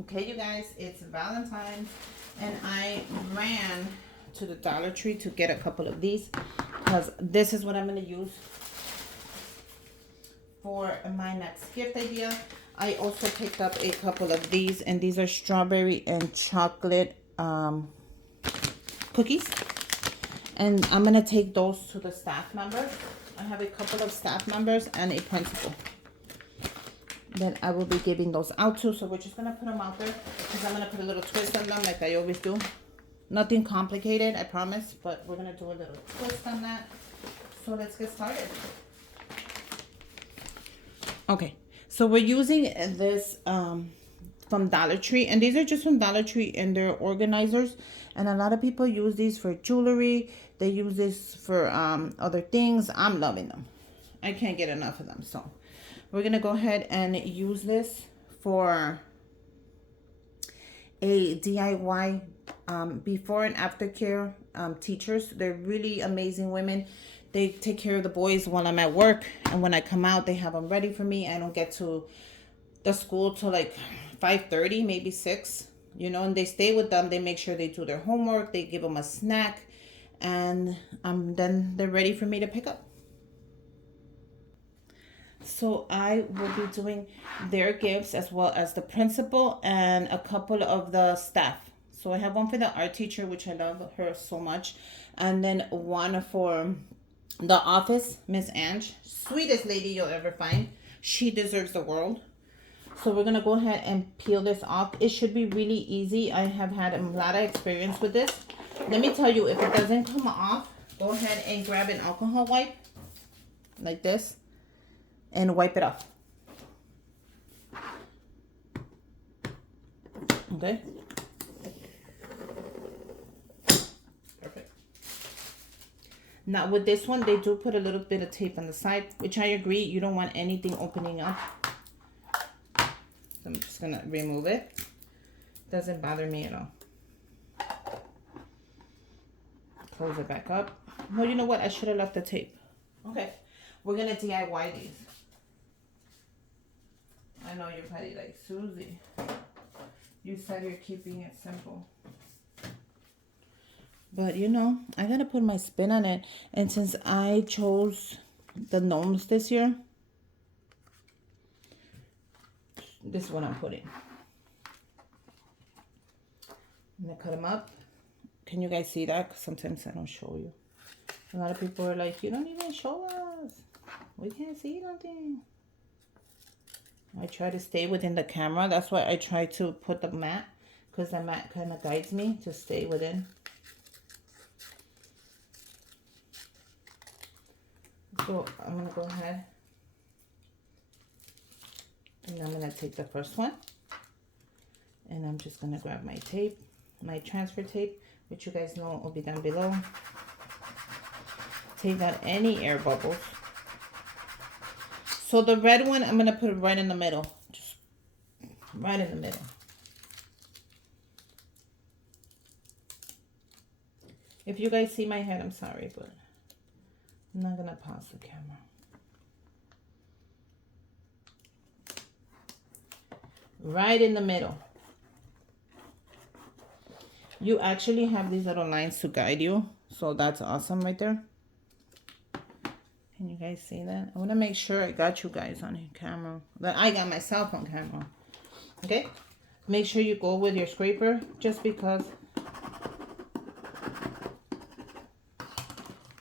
Okay, you guys, it's Valentine's, and I ran to the Dollar Tree to get a couple of these because this is what I'm going to use for my next gift idea. I also picked up a couple of these, and these are strawberry and chocolate cookies. And I'm going to take those to the staff members. I have a couple of staff members and a principal that I will be giving those out to. So we're just going to put them out there because I'm going to put a little twist on them like I always do. Nothing complicated, I promise, but we're going to do a little twist on that. So let's get started. Okay, so we're using this from Dollar Tree, and these are just from Dollar Tree, and they're organizers, and a lot of people use these for jewelry. They use this for other things. I'm loving them. I can't get enough of them. So we're gonna go ahead and use this for a DIY before and after care teachers. They're really amazing women. They take care of the boys while I'm at work, and when I come out, they have them ready for me. I don't get to the school till like 5:30, maybe 6, you know, and they stay with them. They make sure they do their homework. They give them a snack, and then they're ready for me to pick up. So I will be doing their gifts as well as the principal and a couple of the staff. So I have one for the art teacher, which I love her so much, and then one for the office, Miss Ange, sweetest lady you'll ever find. She deserves the world. So we're going to go ahead and peel this off. It should be really easy. I have had a lot of experience with this. Let me tell you, if it doesn't come off, go ahead and grab an alcohol wipe like this and wipe it off. Okay? Perfect. Now with this one, they do put a little bit of tape on the side, which I agree. You don't want anything opening up. I'm just gonna remove it. Doesn't bother me at all. Close it back up. No, you know what? I should have left the tape. Okay, we're gonna DIY these. I know you're probably like, Susie, you said you're keeping it simple. But you know, I gotta put my spin on it. And since I chose the gnomes this year, this is what I'm putting. I'm gonna cut them up. Can you guys see that? Because sometimes I don't show you. A lot of people are like, you don't even show us. We can't see nothing. I try to stay within the camera. That's why I try to put the mat, because the mat kind of guides me to stay within. So I'm gonna go ahead and I'm gonna take the first one, and I'm just gonna grab my tape, my transfer tape, which you guys know will be down below. Take out any air bubbles. So the red one, I'm gonna put it right in the middle, just right in the middle. If you guys see my head, I'm sorry, but I'm not gonna pause the camera. Right in the middle. You actually have these little lines to guide you, so that's awesome right there. Can you guys see that? I want to make sure I got you guys on camera, that I got myself on camera. Okay, make sure you go with your scraper, just because.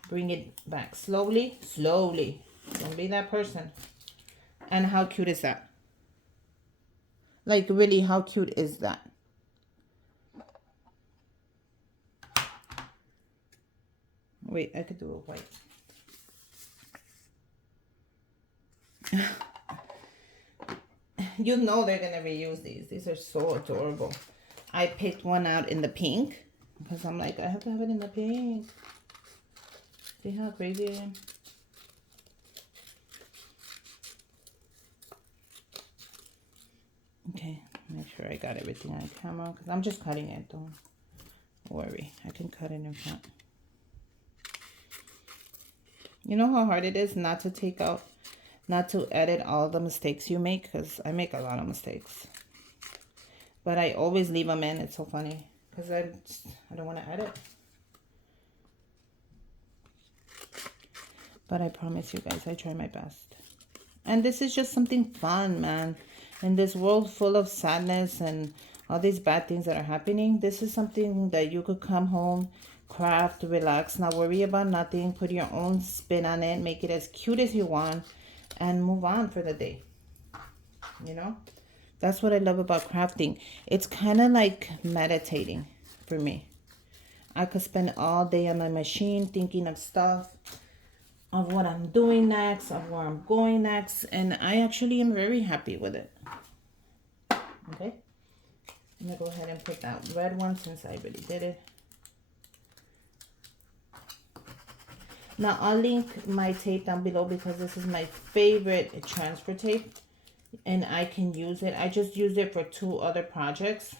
Bring it back slowly, slowly. Don't be that person. And how cute is that? Like, really, how cute is that? Wait, I could do it white. You know they're gonna reuse these. These are so adorable. I picked one out in the pink because I'm like, I have to have it in the pink. See how crazy I am? Okay, make sure I got everything on camera, because I'm just cutting it. Don't worry, I can cut it in front. You know how hard it is not to take out, not to edit all the mistakes you make, because I make a lot of mistakes. But I always leave them in. It's so funny because I don't want to edit. But I promise you guys, I try my best. And this is just something fun, man. In this world full of sadness and all these bad things that are happening, this is something that you could come home, craft, relax, not worry about nothing, put your own spin on it, make it as cute as you want, and move on for the day. You know? That's what I love about crafting. It's kind of like meditating for me. I could spend all day on my machine thinking of stuff, of what I'm doing next, of where I'm going next, and I actually am very happy with it. Okay, I'm gonna go ahead and put that red one since I already did it. Now I'll link my tape down below because this is my favorite transfer tape and I can use it. I just used it for 2 other projects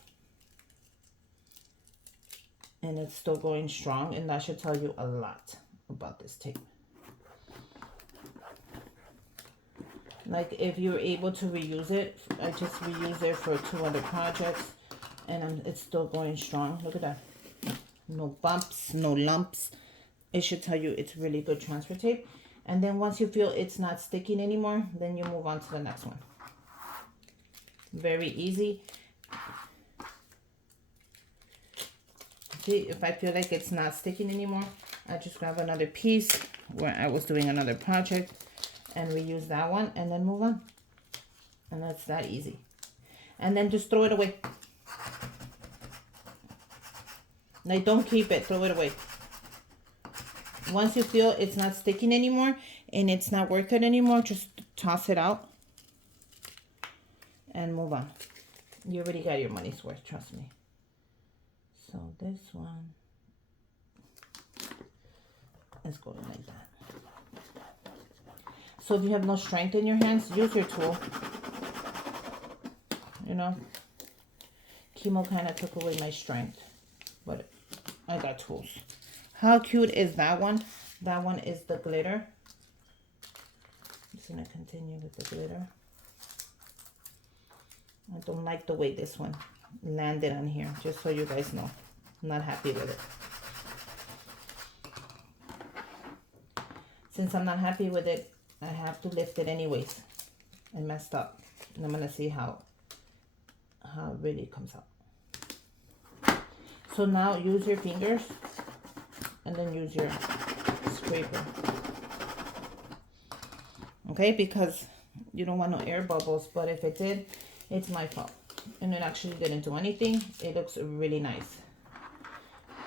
and it's still going strong, and that should tell you a lot about this tape. Like if you're able to reuse it, I just reused it for 2 other projects and it's still going strong. Look at that. No bumps, no lumps. It should tell you it's really good transfer tape. And then once you feel it's not sticking anymore, then you move on to the next one. Very easy. See, if I feel like it's not sticking anymore, I just grab another piece where I was doing another project and reuse that one and then move on. And that's that easy. And then just throw it away. Like, don't keep it, throw it away. Once you feel it's not sticking anymore and it's not worth it anymore, just toss it out and move on. You already got your money's worth, trust me. So this one is going like that. So if you have no strength in your hands, use your tool. You know, chemo kind of took away my strength, but I got tools. How cute is that one? That one is the glitter. I'm just gonna continue with the glitter. I don't like the way this one landed on here, just so you guys know. I'm not happy with it. Since I'm not happy with it, I have to lift it anyways. I messed up. And I'm gonna see how it really comes out. So now use your fingers and then use your scraper. Okay, because you don't want no air bubbles, but if it did, it's my fault. And it actually didn't do anything. It looks really nice.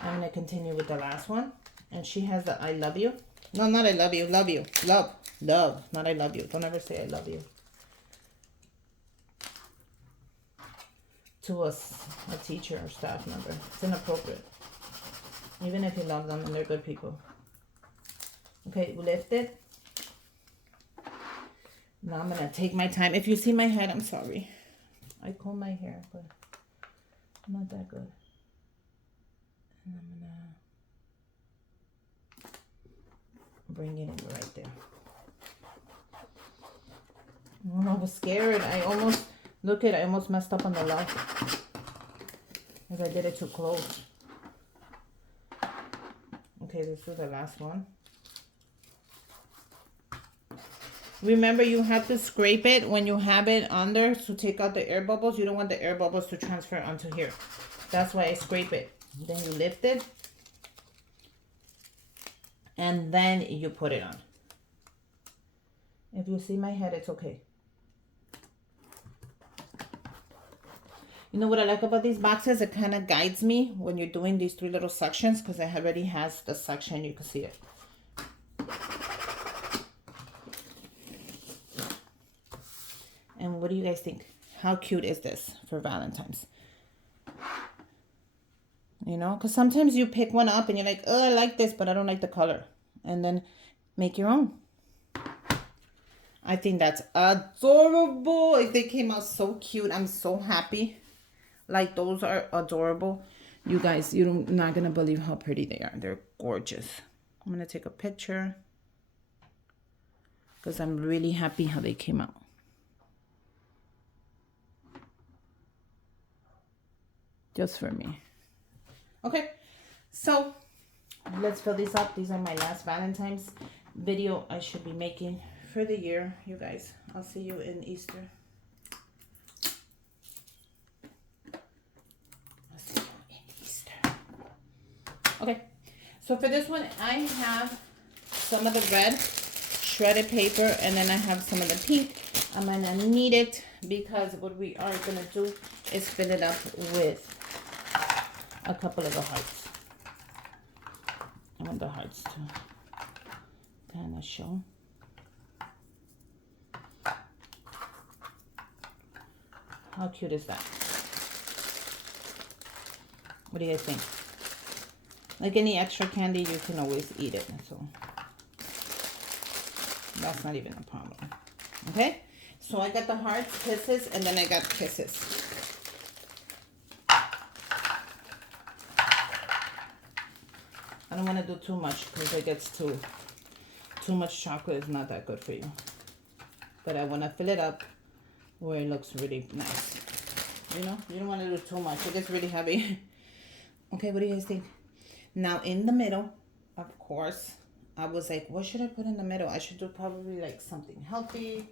I'm gonna continue with the last one. And she has the I love you. No, not I love you, love you. Love, not I love you. Don't ever say I love you to a teacher or staff member. It's inappropriate. Even if you love them and they're good people. Okay, lift it. Now I'm gonna take my time. If you see my head, I'm sorry. I comb my hair, but not that good. And I'm gonna bring it in right there. Oh, I was scared. I almost, look at, I almost messed up on the left because I did it too close. Okay, this is the last one. Remember, you have to scrape it when you have it on there to take out the air bubbles. You don't want the air bubbles to transfer onto here. That's why I scrape it. Then you lift it. And then you put it on. If you see my head, it's okay. You know what I like about these boxes? It kind of guides me when you're doing these 3 little sections because it already has the section. You can see it. And what do you guys think? How cute is this for Valentine's? You know, because sometimes you pick one up and you're like, oh, I like this, but I don't like the color. And then make your own. I think that's adorable. They came out so cute. I'm so happy. Like, those are adorable. You guys, you're not going to believe how pretty they are. They're gorgeous. I'm going to take a picture because I'm really happy how they came out. just for me. Okay, so let's fill these up. These are my last Valentine's video I should be making for the year, you guys. I'll see you in Easter. I'll see you in Easter. Okay, so for this one, I have some of the red shredded paper, and then I have some of the pink. I'm gonna need it because what we are gonna do is fill it up with a couple of the hearts. I want the hearts to kind of show. How cute is that? What do you guys think? Like any extra candy, you can always eat it. So that's not even a problem. Okay? So I got the hearts, kisses, and then I got kisses. I don't want to do too much because it gets too much chocolate is not that good for you. But I want to fill it up where it looks really nice. You know, you don't want to do too much. It gets really heavy. Okay, what do you guys think? Now in the middle, of course, I was like, what should I put in the middle? I should do probably like something healthy,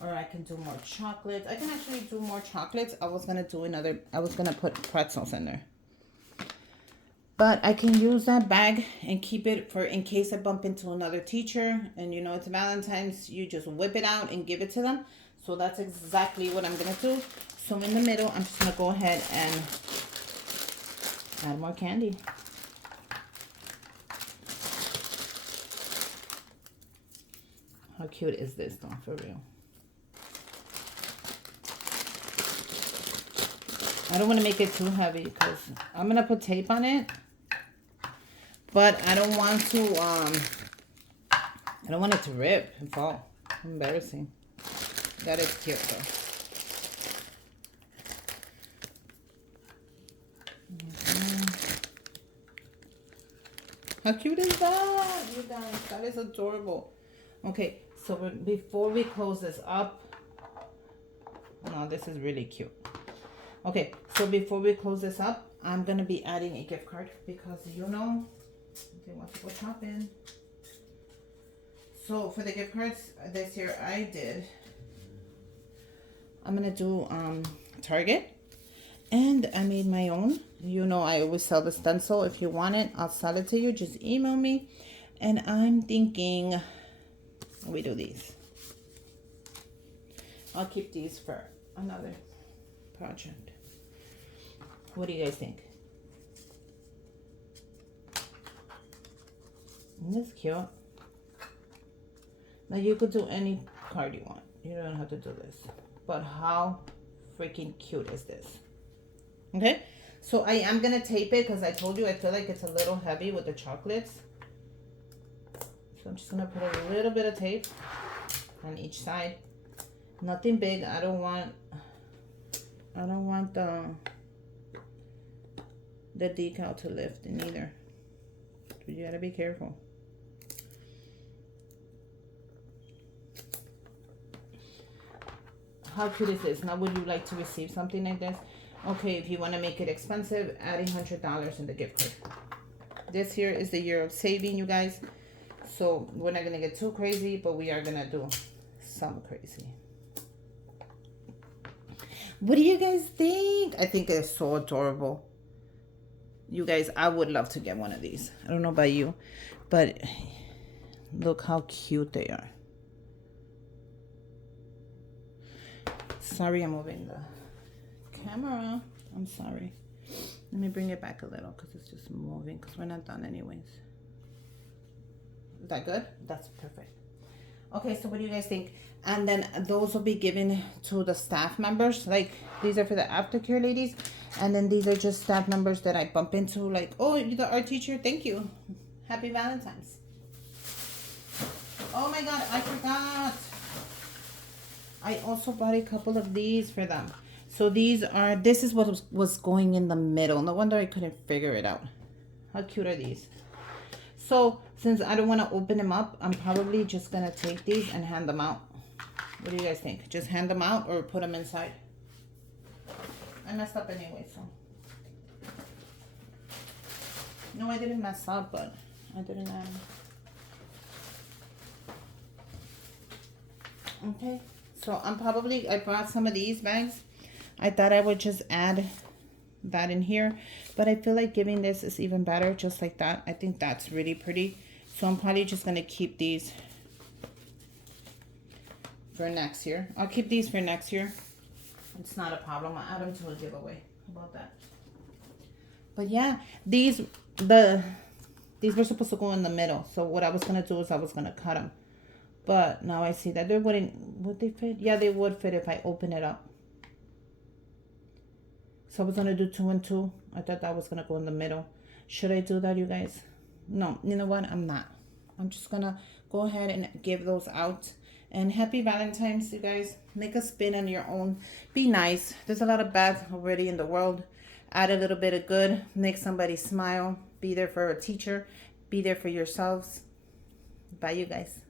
or I can do more chocolates. I can actually do more chocolates. I was going to put pretzels in there. But I can use that bag and keep it for in case I bump into another teacher and you know it's Valentine's, you just whip it out and give it to them. So that's exactly what I'm going to do. So in the middle, I'm just going to go ahead and add more candy. How cute is this though, for real? I don't want to make it too heavy because I'm going to put tape on it. But I don't want to, I don't want it to rip and fall. Embarrassing. That is cute though. How cute is that? You guys, that is adorable. Okay, so before we close this up, no, this is really cute. Okay, so before we close this up, I'm going to be adding a gift card because you know, they want to go shopping. So for the gift cards this year I'm gonna do Target, and I made my own. You know I always sell the stencil. If you want it, I'll sell it to you. Just email me. And I'm thinking we do these. I'll keep these for another project. What do you guys think? Isn't this cute? Now you could do any card you want. You don't have to do this. But how freaking cute is this? Okay? So I am going to tape it because I told you I feel like it's a little heavy with the chocolates. So I'm just going to put a little bit of tape on each side. Nothing big. I don't want the decal to lift in either. So you got to be careful. How cute is this? Now, would you like to receive something like this? Okay, if you want to make it expensive, add $100 in the gift card. This year is the year of saving, you guys. So we're not going to get too crazy, but we are going to do some crazy. What do you guys think? I think it's so adorable. You guys, I would love to get one of these. I don't know about you, but look how cute they are. Sorry, I'm moving the camera. I'm sorry. Let me bring it back a little because it's just moving because we're not done anyways. Is that good? That's perfect. Okay, so what do you guys think? And then those will be given to the staff members. Like, these are for the aftercare ladies. And then these are just staff members that I bump into. Like, oh, you're the art teacher. Thank you. Happy Valentine's. Oh my God, I forgot. I also bought a couple of these for them. So this is what was going in the middle. No wonder I couldn't figure it out. How cute are these? So since I don't want to open them up, I'm probably just going to take these and hand them out. What do you guys think? Just hand them out or put them inside? I messed up anyway, so. No, I didn't mess up, but I didn't add them. Okay, so I brought some of these bags. I thought I would just add that in here, but I feel like giving this is even better, just like that. I think that's really pretty. So I'm probably just gonna keep these for next year. I'll keep these for next year. It's not a problem. I'll add them to a giveaway. How about that? But yeah, these were supposed to go in the middle. So what I was gonna do is I was gonna cut them. But now I see that would they fit? Yeah, they would fit if I open it up. So I was gonna do 2 and 2. I thought that was gonna go in the middle. Should I do that, you guys? No, you know what? I'm not. I'm just gonna go ahead and give those out. And happy Valentine's, you guys. Make a spin on your own. Be nice. There's a lot of bad already in the world. Add a little bit of good. Make somebody smile. Be there for a teacher. Be there for yourselves. Bye, you guys.